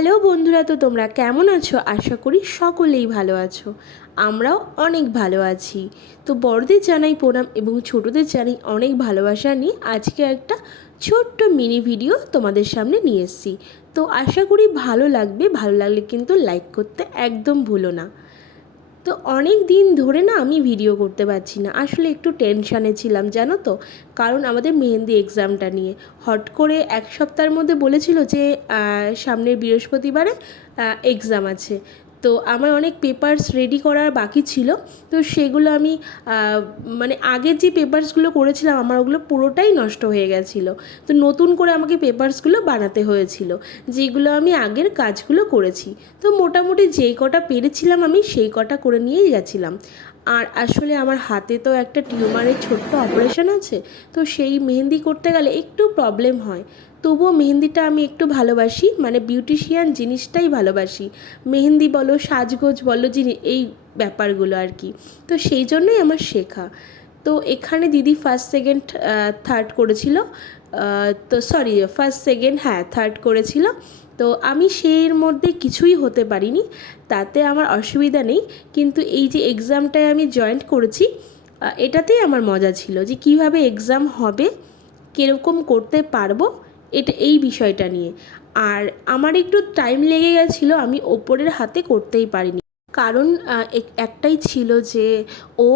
Hello বন্ধুরা, তো তোমরা কেমন আছো? আশা করি সকলেই ভালো আছো। আমরাও অনেক ভালো আছি। তো বড়দের জানাই প্রণাম এবং ছোটদের জানাই অনেক ভালোবাসা নিয়ে আজকে একটা ছোট্ট মিনি ভিডিও তোমাদের সামনে নিয়ে এসেছি। তো আশা করি ভালো লাগবে, ভালো লাগলে কিন্তু লাইক করতে একদম ভুলো না। তো অনেক দিন ধরে না আমি ভিডিও করতে পারছি না। আসলে একটু টেনশানে ছিলাম, জানো তো? কারণ আমাদের মেহেন্দি এক্সামটা নিয়ে। হট করে এক সপ্তাহের মধ্যে বলেছিল যে সামনের বৃহস্পতিবারে এক্সাম আছে। তো আমার অনেক পেপার্স রেডি করার বাকি ছিল। তো সেগুলো আমি মানে আগের যে পেপার্সগুলো করেছিলাম, আমার ওগুলো পুরোটাই নষ্ট হয়ে গেছিল। তো নতুন করে আমাকে পেপার্সগুলো বানাতে হয়েছিল, যেগুলো আমি আগের কাজগুলো করেছি। তো মোটামুটি যেই কটা পেরেছিলাম আমি, সেই কটা করে নিয়েই গেছিলাম। আর আসলে আমার হাতে তো একটা টিউমারের ছোট্ট অপারেশন আছে, তো সেই মেহেন্দি করতে গেলে একটু প্রবলেম হয়। তবুও মেহেন্দিটা আমি একটু ভালোবাসি মানে বিউটিশিয়ান জিনিসটাই ভালোবাসি। মেহেন্দি বলো, সাজগোজ বলো জিনিস এই ব্যাপারগুলো আর কি। তো সেই জন্যই আমার শেখা। তো এখানে দিদি ফার্স্ট সেকেন্ড থার্ড করেছিল। তো সরি ফার্স্ট সেকেন্ড হ্যাঁ থার্ড করেছিল। তো আমি সেই মধ্যে কিছুই হতে পারিনি, তাতে আমার অসুবিধা নেই। কিন্তু এই যে এক্সামটায় আমি জয়েন্ট করেছি এটাতেই আমার মজা ছিল যে কীভাবে এক্সাম হবে, কীরকম করতে পারব, এটা এই বিষয়টা নিয়ে। আর আমার একটু টাইম লেগে গেছিল, আমি ওপরের হাতে করতেই পারিনি। কারণ এক- একটাই ছিল যে ও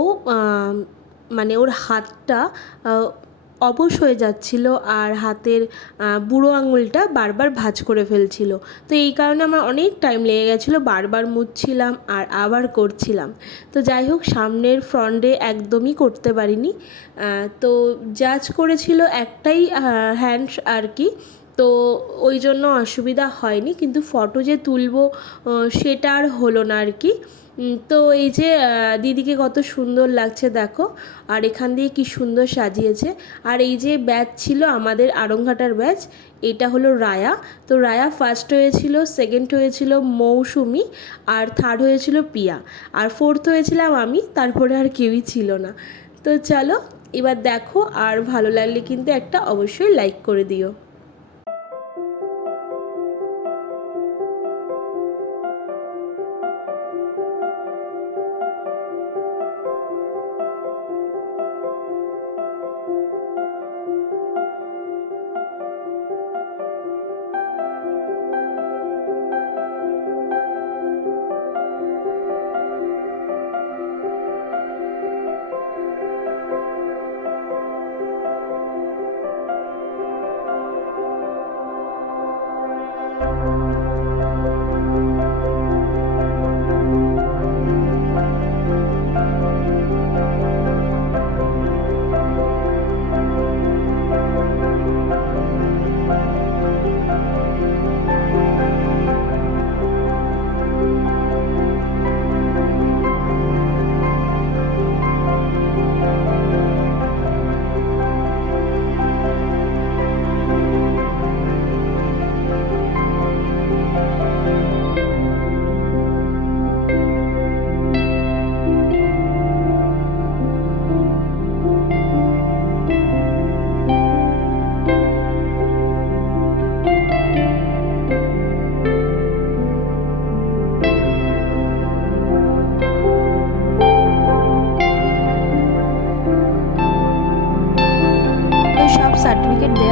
মানে ওর হাতটা অবশ হয়ে যাচ্ছিল আর হাতের বুড়ো আঙুলটা বারবার ভাঁজ করে ফেলছিল। তো এই কারণে আমার অনেক টাইম লেগে গেছিল, বারবার মুছছিলাম আর আবার করছিলাম। তো যাই হোক, সামনের ফ্রন্টে একদমই করতে পারিনি। তো জাজ করেছিল একটাই হ্যান্ড আর কি। তো ওই জন্য অসুবিধা হয়নি, কিন্তু ফটো যে তুলবো সেটা আর হলো না আর কি। তো এই যে দিদিকে কত সুন্দর লাগছে, দেখো। আর এখান দিয়ে কি সুন্দর সাজিয়েছে। আর এই যে ব্যাচ ছিল আমাদের আড়ংঘাটার ব্যাচ, এটা হলো রায়া। তো রায়া ফার্স্ট হয়েছিল সেকেন্ড হয়েছিল মৌসুমি, আর থার্ড হয়েছিল পিয়া। আর ফোর্থ হয়েছিলাম আমি, তারপরে আর কেউই ছিল না। তো চলো, এবার দেখো, আর ভালো লাগলে কিন্তু একটা অবশ্যই লাইক করে দিও।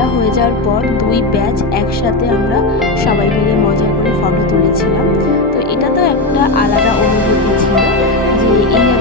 খেলা হয়ে যাওয়ার পর দুই ব্যাচ একসাথে আমরা সবাই মিলে মজা করে ফটো তুলেছিলাম। তো এটা তো একটা আলাদা অনুভূতি ছিল যে এই